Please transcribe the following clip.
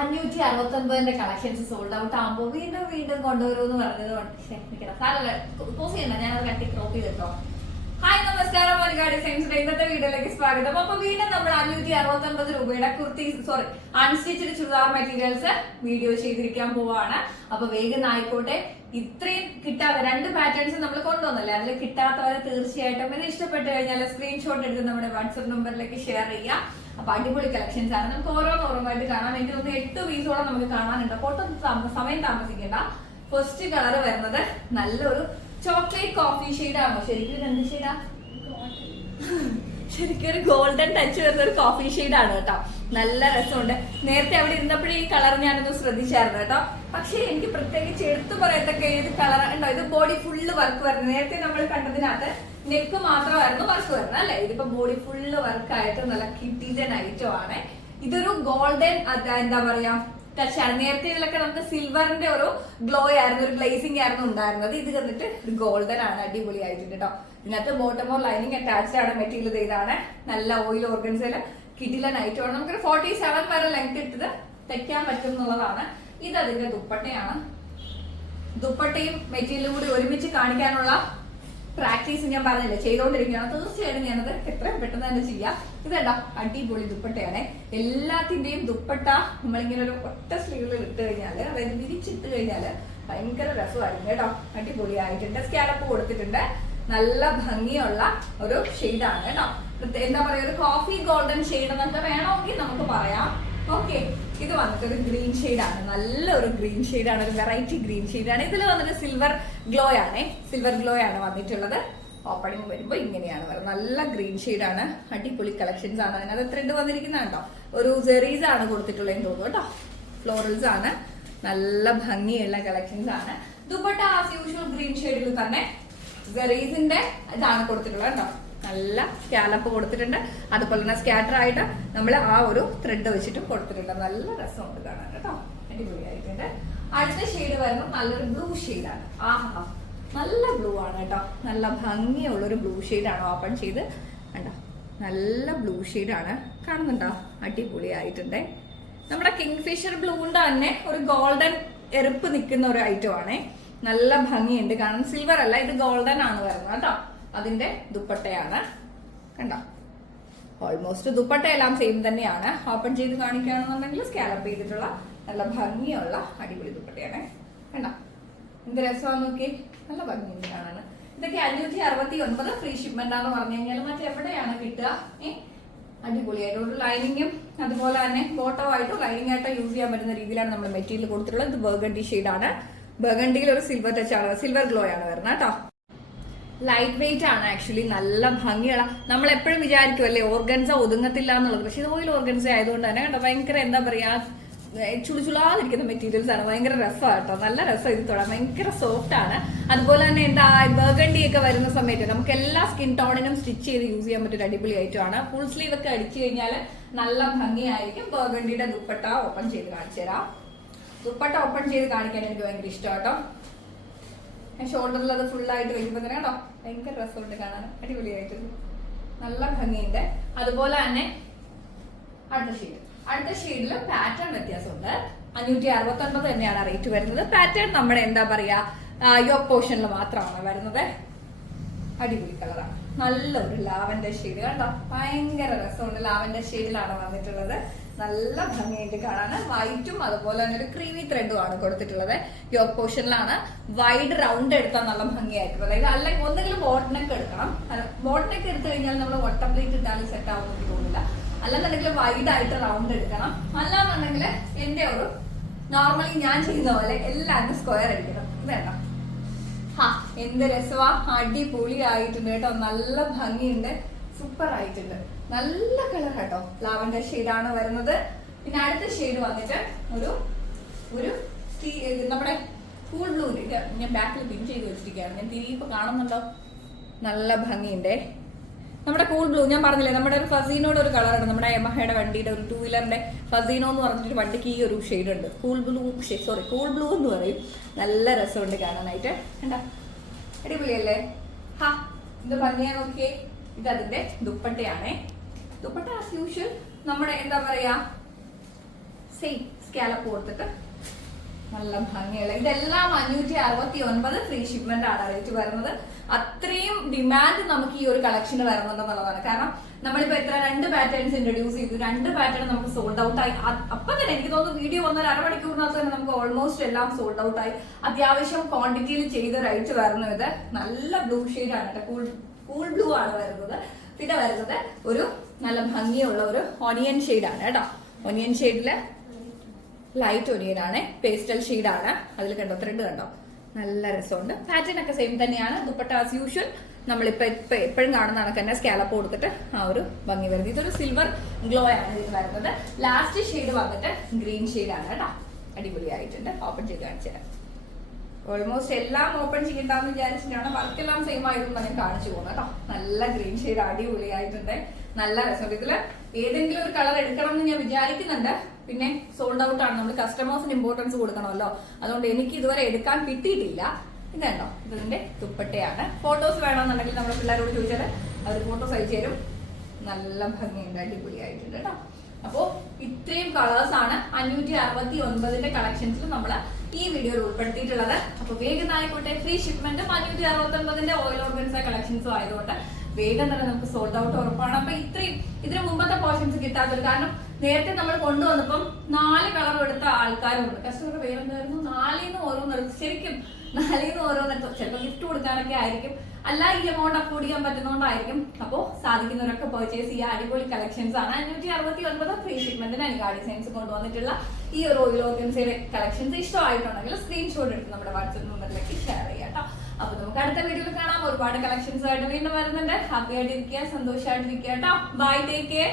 അഞ്ഞൂറ്റി അറുപത്തി ഒമ്പതിന്റെ collections sold out ആകുമ്പോൾ വീണ്ടും വീണ്ടും കൊണ്ടുവരുമെന്ന് പറഞ്ഞത് സാറല്ല പോസ് കട്ടി ക്രോപ്പ് ചെയ്തിട്ടോ. ഹായ് നമസ്കാരം. ഡിസൈൻസിന്റെ ഇന്നത്തെ വീഡിയോയിലേക്ക് സ്വാഗതം. അപ്പൊ വീണ്ടും നമ്മൾ അഞ്ഞൂറ്റി അറുപത്തി ഒമ്പത് രൂപയുടെ kurti sorry unstitched churidar materials video ചെയ്തിരിക്കാൻ പോവാണ്. അപ്പൊ വേഗം ആയിക്കോട്ടെ. ഇത്രയും കിട്ടാതെ രണ്ട് പാറ്റേൺസ് നമ്മൾ കൊണ്ടുവന്നല്ലേ? അതിൽ കിട്ടാത്തവരെ തീർച്ചയായിട്ടും ഇത് ഇഷ്ടപ്പെട്ട് കഴിഞ്ഞാൽ സ്ക്രീൻഷോട്ട് എടുത്ത് നമ്മുടെ വാട്സപ്പ് നമ്പറിലേക്ക് ഷെയർ ചെയ്യാം. അപ്പൊ അടിപൊളി കളക്ഷൻസ് ആണ്. നമുക്ക് ഓരോന്നോരോന്നായിട്ട് കാണാം. എനിക്ക് തോന്നുന്നു എട്ട് പീസോളം നമുക്ക് കാണാനുണ്ട്. ഒട്ടും സമയം താമസിക്കേണ്ട. ഫസ്റ്റ് കളർ വരുന്നത് നല്ലൊരു ചോക്ലേറ്റ് കോഫി ഷെയ്ഡാണോ ശരിക്കും രണ്ട് ഷെയ്ഡാ ശരിക്കും ഒരു ഗോൾഡൻ ടച്ച് വരുന്ന ഒരു കോഫി ഷെയ്ഡ് ആണ് കേട്ടോ. നല്ല രസമുണ്ട്. നേരത്തെ അവിടെ ഇരുന്നപ്പോഴേ ഈ കളർ ഞാനൊന്ന് ശ്രദ്ധിച്ചായിരുന്നു കേട്ടോ. പക്ഷേ എനിക്ക് പ്രത്യേകിച്ച് എടുത്തു പറയത്തക്ക ഏത് കളർ ഉണ്ടോ ഇത് ബോഡി ഫുള്ള് വർക്ക് വരുന്നത്. നേരത്തെ നമ്മൾ കണ്ടതിനകത്ത് നെക്ക് മാത്രമായിരുന്നു വർക്ക് വരുന്നത് അല്ലെ? ഇതിപ്പോ ബോഡി ഫുള്ള് വർക്ക് ആയിട്ട് നല്ല കിട്ടിജൻ ഐറ്റം ആണ്. ഇതൊരു ഗോൾഡൻ എന്താ പറയാ ടച്ചാണ് നേരത്തെ ഇതിലൊക്കെ നമുക്ക് സിൽവറിന്റെ ഒരു ഗ്ലോ ആയിരുന്നു ഒരു ഗ്ലേസിംഗ് ആയിരുന്നു ഉണ്ടായിരുന്നത്. ഇത് കണ്ടിട്ട് ഒരു ഗോൾഡൻ ആണ് അടിപൊളി ആയിട്ടുണ്ട് കേട്ടോ ഇതിനകത്ത് ബോട്ടമോ ലൈനിങ് അറ്റാച്ച്ഡ് ആണ് മെറ്റീരിയൽ ഇതാണ് നല്ല ഓയിൽ ഓർഗൻസിൽ കിടിലൻ നൈറ്റ് ആണ്. നമുക്കൊരു ഫോർട്ടി സെവൻ വരെ ലെങ്ത് ഇട്ടത് തയ്ക്കാൻ പറ്റും എന്നുള്ളതാണ്. ഇത് അതിന്റെ ദുപ്പട്ടയാണ്. ദുപ്പട്ടയും മെറ്റീരിയലും കൂടി ഒരുമിച്ച് കാണിക്കാനുള്ള പ്രാക്ടീസ് ഞാൻ പറഞ്ഞില്ല? ചെയ്തുകൊണ്ടിരിക്കുകയാണ് തീർച്ചയായിട്ടും ഞാനത് എത്രയും പെട്ടെന്ന് തന്നെ ചെയ്യാം. ഇതേണ്ട? അടിപൊളി ദുപ്പട്ടയാണ്. എല്ലാത്തിന്റെയും ദുപ്പട്ട നമ്മളിങ്ങനെ ഒരു ഒറ്റ സ്ലീവിൽ ഇട്ട് കഴിഞ്ഞാൽ അതായത് വിരിച്ചിട്ട് കഴിഞ്ഞാൽ ഭയങ്കര രസമായിരുന്നു കേട്ടോ. അടിപൊളിയായിട്ടുണ്ട് സ്കാലപ്പ് കൊടുത്തിട്ടുണ്ട്. നല്ല ഭംഗിയുള്ള ഒരു ഷെയ്ഡാണ് കേട്ടോ. എന്താ പറയാ ഒരു കോഫി ഗോൾഡൻ ഷെയ്ഡ് എന്നൊക്കെ വേണമെങ്കിൽ നമുക്ക് പറയാം. ഓക്കെ ഇത് വന്നിട്ട് ഒരു ഗ്രീൻ ആണ്. നല്ലൊരു ഗ്രീൻ ആണ്. ഒരു വെറൈറ്റി ഗ്രീൻ ആണ്. ഇതിൽ വന്നിട്ട് സിൽവർ ഗ്ലോ ആണ്. സിൽവർ ഗ്ലോ ആണ് വന്നിട്ടുള്ളത്. ഓപ്പണിംഗ് വരുമ്പോൾ ഇങ്ങനെയാണ് വരുന്നത് നല്ല ഗ്രീൻ ആണ്. അടിപൊളി കളക്ഷൻസ് ആണ്. അതിനകത്ത് ത്രെഡ് വന്നിരിക്കുന്ന കേട്ടോ ഒരു സെറീസ് ആണ് കൊടുത്തിട്ടുള്ളതെന്ന് തോന്നുന്നു കേട്ടോ. ഫ്ലോറൽസ് ആണ്. നല്ല ഭംഗിയുള്ള കളക്ഷൻസ് ആണ്. ദുപ്പട്ട ആസ് യൂഷ്വൽ ഗ്രീൻ ഷെയ്ഡിൽ തന്നെ സെറീസിന്റെ ഇതാണ് കൊടുത്തിട്ടുള്ളത് കേട്ടോ നല്ല സ്കാലപ്പ് കൊടുത്തിട്ടുണ്ട്. അതുപോലെ തന്നെ സ്കാറ്റർ ആയിട്ട് നമ്മൾ ആ ഒരു ത്രെഡ് വെച്ചിട്ടും കൊടുത്തിട്ടുണ്ട്. നല്ല രസമുണ്ട് കാണാൻ കേട്ടോ. അടിപൊളിയായിട്ടുണ്ട്. അടുത്ത ഷെയ്ഡ് വരുന്നത് നല്ലൊരു ബ്ലൂ ഷെയ്ഡാണ് ആഹാ. നല്ല ബ്ലൂ ആണ് കേട്ടോ. നല്ല ഭംഗിയുള്ള ഒരു ബ്ലൂ ഷെയ്ഡാണ് ഓപ്പൺ ചെയ്ത്. കണ്ടോ? നല്ല ബ്ലൂ ഷെയ്ഡാണ് കാണുന്നുണ്ടോ? അടിപൊളിയായിട്ടുണ്ട്. നമ്മുടെ കിങ്ഫിഷർ ബ്ലൂവിന്റെ തന്നെ ഒരു ഗോൾഡൻ എറുപ്പ് നിൽക്കുന്ന ഒരു ഐറ്റം ആണേ. നല്ല ഭംഗിയുണ്ട് കാരണം സിൽവർ അല്ല ഇത് ഗോൾഡൻ ആണ് വരുന്നത് കേട്ടോ. അതിന്റെ ദുപ്പട്ടയാണ്. കണ്ടോ? ഓൾമോസ്റ്റ് ദുപ്പട്ട എല്ലാം സെയിം തന്നെയാണ് ഓപ്പൺ ചെയ്ത് കാണിക്കുകയാണെന്നുണ്ടെങ്കിൽ സ്കാലപ്പ് ചെയ്തിട്ടുള്ള നല്ല ഭംഗിയുള്ള അടിപൊളി ദുപ്പട്ടയാണ്. കണ്ടോ? എന്ത് രസമാണ് നോക്കി നല്ല ഭംഗിയുണ്ട് കാണാൻ. ഇതൊക്കെ അഞ്ഞൂറ്റി അറുപത്തി ഒൻപത് ഫ്രീ ഷിപ്മെന്റ് ആണെന്ന് പറഞ്ഞു കഴിഞ്ഞാൽ മറ്റെവിടെയാണ് കിട്ടുക? അടിപൊളിയായിട്ട് ഒരു ലൈനിങ്ങും അതുപോലെ തന്നെ ബോട്ടോ ആയിട്ടോ ലൈനിങ് ആയിട്ടോ യൂസ് ചെയ്യാൻ പറ്റുന്ന രീതിയിലാണ് നമ്മൾ മെറ്റീരിയൽ കൊടുത്തിട്ടുള്ളത്. ഇത് ബർഗണ്ടി ഷെയ്ഡാണ് ബർഗണ്ടിയിൽ ഒരു സിൽവർ ടച്ച് ആണ്. സിൽവർ ഗ്ലോ ആണ് വരുന്നത് കേട്ടോ. ലൈറ്റ് വെയിറ്റ് ആണ് ആക്ച്വലി നല്ല ഭംഗിയുള്ള നമ്മൾ എപ്പോഴും വിചാരിക്കും അല്ലേ ഓർഗൻസ ഒതുങ്ങത്തില്ല എന്നുള്ളത് പക്ഷെ ഇത് ഓയിൽ ഓർഗൻസ ആയതുകൊണ്ട് തന്നെ കേട്ടോ ഭയങ്കര എന്താ പറയാ ചുളുചുളാതിരിക്കുന്ന മെറ്റീരിയൽസ് ആണ്. ഭയങ്കര രസമാണ് കേട്ടോ. നല്ല രസം ഇത് തൊടാം ഭയങ്കര സോഫ്റ്റ് ആണ്. അതുപോലെ തന്നെ എന്താ ബർഗണ്ടി ഒക്കെ വരുന്ന സമയത്ത് നമുക്ക് എല്ലാ സ്കിൻ ടോണിനും സ്റ്റിച്ച് ചെയ്ത് യൂസ് ചെയ്യാൻ പറ്റിയ അടിപൊളി ഐറ്റം ആണ്. ഫുൾ സ്ലീവ് ഒക്കെ അടിച്ചു കഴിഞ്ഞാൽ നല്ല ഭംഗിയായിരിക്കും. ബർഗണ്ടിയുടെ ദുപ്പട്ട ഓപ്പൺ ചെയ്ത് കാണിച്ചു തരാം. ദുപ്പട്ട ഓപ്പൺ ചെയ്ത് കാണിക്കാൻ എനിക്ക് ഭയങ്കര ഇഷ്ടം കേട്ടോ. ഞാൻ ഷോൾഡറിൽ അത് ഫുൾ ആയിട്ട് വെക്കുമ്പോൾ തന്നെ കേട്ടോ ഭയങ്കര രസമുണ്ട് കാണാൻ. അടിപൊളിയായിട്ടുണ്ട്. നല്ല ഭംഗിയുണ്ട്. അതുപോലെ തന്നെ അടുത്ത ഷെയ്ഡ് അടുത്ത ഷെയ്ഡിൽ പാറ്റേൺ വ്യത്യാസമുണ്ട്. അഞ്ഞൂറ്റി അറുപത്തി ഒൻപത് തന്നെയാണ് റേറ്റ് വരുന്നത്. പാറ്റേൺ നമ്മുടെ എന്താ പറയാ യോ പോർഷനിൽ മാത്രമാണ് വരുന്നത്. അടിപൊളി കളറാണ് നല്ലൊരു ലാവൻഡർ ഷെയ്ഡ് കണ്ടോ? ഭയങ്കര രസമുണ്ട് ലാവൻഡർ ഷെയ്ഡിലാണ് വന്നിട്ടുള്ളത്. നല്ല ഭംഗിയായിട്ട് കാണാൻ വൈറ്റും അതുപോലെ തന്നെ ഒരു ക്രീമി ത്രെഡും ആണ് കൊടുത്തിട്ടുള്ളത്. യോക്ക് പോർഷനിലാണ് വൈഡ് റൗണ്ട് എടുത്താൽ നല്ല ഭംഗിയായിരിക്കും. അതായത് അല്ലെങ്കിൽ ഒന്നെങ്കിലും ബോട്ടിനൊക്കെ എടുക്കണം. ബോട്ടിനൊക്കെ എടുത്തു കഴിഞ്ഞാൽ നമ്മൾ വട്ടം പ്ലേറ്റ് ഇട്ടാലും സെറ്റ് ആവുമെന്ന് തോന്നില്ല അല്ലെന്നുണ്ടെങ്കിൽ വൈഡ് ആയിട്ട് റൗണ്ട് എടുക്കണം. അല്ലാന്നുണ്ടെങ്കിൽ എന്റെ ഒരു നോർമലി ഞാൻ ചെയ്യുന്ന പോലെ എല്ലാവരും സ്ക്വയർ അടിക്കണം. ഇത് വേണ്ട ഹാ എന്ത് രസമാ. അടിപൊളി ആയിട്ടുണ്ട് കേട്ടോ. നല്ല ഭംഗിയുണ്ട്. സൂപ്പർ ആയിട്ടുണ്ട്. നല്ല കളർ കേട്ടോ ലാവൻഡർ ഷെയ്ഡാണ് വരുന്നത്. പിന്നെ അടുത്ത ഷെയ്ഡ് വന്നിട്ട് ഒരു ഒരു നമ്മുടെ കൂൾ ബ്ലൂ ഞാൻ ബാക്കിൽ പിൻ ചെയ്ത് വെച്ചിരിക്കുകയാണ്. ഞാൻ തിരികെ കാണുന്നുണ്ടോ? നല്ല ഭംഗിയുണ്ടേ. നമ്മുടെ കൂൾ ബ്ലൂ ഞാൻ പറഞ്ഞില്ലേ നമ്മുടെ ഒരു ഫസീനോടെ ഒരു കളറുണ്ട് നമ്മുടെ യമഹയുടെ വണ്ടിയുടെ ഒരു ടൂ വീലറിന്റെ ഫസീനോ എന്ന് പറഞ്ഞിട്ട് വണ്ടിക്ക് ഈ ഒരു ഷെയ്ഡ് ഉണ്ട്. Cool blue sorry cool blue എന്ന് പറയും. നല്ല രസമുണ്ട് കാണാനായിട്ട്. കണ്ട? അടിപൊളിയല്ലേ? ഹാ ഇത് ഭംഗിയാ നോക്കിയേ. ഇത് അതിന്റെ ദുപ്പട്ടയാണേ. ദുപ്പട്ട ആസ് യൂഷ്വൽ നമ്മുടെ എന്താ പറയാ? സെയിം സ്കാലപ്പ് കൊടുത്തിട്ട് നല്ല ഭംഗിയുള്ള ഇതെല്ലാം അഞ്ഞൂറ്റി അറുപത്തി ഒൻപത് ഫ്രീ ഷിപ്മെന്റ് ആണ് റേറ്റ് വരുന്നത്. അത്രയും ഡിമാൻഡ് നമുക്ക് ഈ ഒരു കളക്ഷന് വരുന്നുണ്ടെന്നുള്ളതാണ് കാരണം നമ്മളിപ്പോ എത്ര രണ്ട് പാറ്റേൺസ് ഇൻട്രൊഡ്യൂസ് ചെയ്തു. രണ്ട് പാറ്റേൺ നമുക്ക് സോൾഡ് ഔട്ട് ആയി. അപ്പൊ തന്നെ എനിക്ക് തോന്നുന്നു വീഡിയോ വന്ന ഒരു അരമണിക്കൂറിനകത്ത് തന്നെ നമുക്ക് ഓൾമോസ്റ്റ് എല്ലാം സോൾഡ് ഔട്ട് ആയി. അത്യാവശ്യം ക്വാണ്ടിറ്റിയിൽ ചെയ്ത് റേറ്റ് വരുന്നു ഇത്. നല്ല ബ്ലൂ ഷെയ്ഡ് ആണ്. കൂൾ കൂൾ ബ്ലൂ ആണ് വരുന്നത്. പിന്നെ വരുന്നത് ഒരു നല്ല ഭംഗിയുള്ള ഒരു ഒനിയൻ ആണ് കേട്ടോ. ഒനിയൻ ഷെയ്ഡിൽ ലൈറ്റ് ഒനിയൻ ആണ് പേസ്റ്റൽ ഷെയ്ഡ് ആണ്. അതിൽ കണ്ടോ ത്രെഡ് കണ്ടോ? നല്ല രസമുണ്ട്. പാറ്റേൺ ഒക്കെ സെയിം തന്നെയാണ്. ദുപ്പട്ട ആസ് യൂഷ്വൽ നമ്മളിപ്പോ എപ്പോഴും കാണുന്ന കണക്ക് തന്നെ സ്കാലപ്പ് കൊടുത്തിട്ട് ആ ഒരു ഭംഗി വരുന്നത്. ഇതൊരു സിൽവർ ഗ്ലോ ആണ് ഇതിൽ വരുന്നത്. ലാസ്റ്റ് ഷെയ്ഡ് വന്നിട്ട് ഗ്രീൻ ഷെയ്ഡ് ആണ് കേട്ടോ. അടിപൊളിയായിട്ടുണ്ട്. ഓപ്പൺ ചെയ്ത് കാണിച്ചു തരാം. ഓൾമോസ്റ്റ് എല്ലാം ഓപ്പൺ ചെയ്യണ്ടെന്ന് വിചാരിച്ചിട്ടാണ് വർക്ക് എല്ലാം സെയിം ആയിരുന്നു ഞാൻ കാണിച്ചു പോകുന്നത് കേട്ടോ. നല്ല ഗ്രീൻ ഷെയ്ഡ് അടിപൊളിയായിട്ടുണ്ട്. നല്ല രസം ഇതിൽ ഏതെങ്കിലും ഒരു കളർ എടുക്കണം എന്ന് ഞാൻ വിചാരിക്കുന്നുണ്ട്. പിന്നെ സോൾഡ് ഔട്ട് ആണ്. നമ്മൾ കസ്റ്റമേഴ്സിന് ഇമ്പോർട്ടൻസ് കൊടുക്കണമല്ലോ. അതുകൊണ്ട് എനിക്ക് ഇതുവരെ എടുക്കാൻ കിട്ടിയിട്ടില്ല. ഇതുണ്ടോ ഇതിന്റെ ദുപ്പട്ടയാണ്. ഫോട്ടോസ് വേണമെന്നുണ്ടെങ്കിൽ നമ്മുടെ പിള്ളേരോട് ചോദിച്ചാൽ അവർ ഫോട്ടോസ് അയച്ചു തരും. നല്ല ഭംഗിയുണ്ട്. അടിപൊളിയായിട്ടുണ്ട് കേട്ടോ. അപ്പോ ഇത്രയും കളേഴ്സ് ആണ്. അഞ്ഞൂറ്റി അറുപത്തി ഒൻപതിന്റെ കളക്ഷൻസിൽ നമ്മൾ ഈ വീഡിയോയിൽ ഉൾപ്പെടുത്തിയിട്ടുള്ളത്. അപ്പൊ വേഗം ആയിക്കോട്ടെ ഫ്രീ ഷിപ്മെന്റും അഞ്ഞൂറ്റി അറുപത്തി ഒമ്പതിന്റെ ഓയിൽ ഓർഗൻസ കളക്ഷൻസും ആയതുകൊണ്ട് വേഗം തന്നെ നമുക്ക് സോൾഡ് ഔട്ട് ഉറപ്പാണ്. അപ്പൊ ഇത്രയും ഇതിന് മുമ്പത്തെ പോർഷൻസ് കിട്ടാത്തത് കാരണം നേരത്തെ നമ്മൾ കൊണ്ടുവന്നപ്പം നാല് കളർ എടുത്ത ആൾക്കാരും ഉണ്ട് കസ്റ്റമർ പേരെന്തായിരുന്നു നാലിന്ന് ഓരോന്നെടുത്ത് ശരിക്കും നാലിന്ന് ഓരോന്നെടുത്ത് ചിലപ്പോൾ ഗിഫ്റ്റ് കൊടുക്കാനൊക്കെ ആയിരിക്കും. അല്ല ഈ എമൗണ്ട് അഫോർഡ് ചെയ്യാൻ പറ്റുന്നതുകൊണ്ടായിരിക്കും അപ്പോൾ സാധിക്കുന്നവരൊക്കെ പർച്ചേസ് ചെയ്യുക. അടിപൊളി കളക്ഷൻസ് ആണ്. അഞ്ഞൂറ്റി അറുപത്തി ഒൻപത് ഫ്രീ ഷിപ്മെന്റിന് എനിക്ക് ഡിസൈൻസ് കൊണ്ടുവന്നിട്ടുള്ള ഈ ഒരു ഓയിൽ ഓർഗൻസിയുടെ കളക്ഷൻസ് ഇഷ്ടമായിട്ടുണ്ടെങ്കിൽ സ്ക്രീൻഷോട്ട് എടുത്ത് നമ്മുടെ വാട്സപ്പ് നമ്പറിലേക്ക് ഷെയർ ചെയ്യാം കേട്ടോ അപ്പൊ നമുക്ക് അടുത്ത വീഡിയോയിൽ കാണാം. ഒരുപാട് കളക്ഷൻസ് ആയിട്ട് വീണ്ടും വരുന്നുണ്ട്. ഹാപ്പി ആയിട്ടിരിക്കുക സന്തോഷമായിട്ടിരിക്കുക കേട്ടോ ബൈ ടേക്ക് കെയർ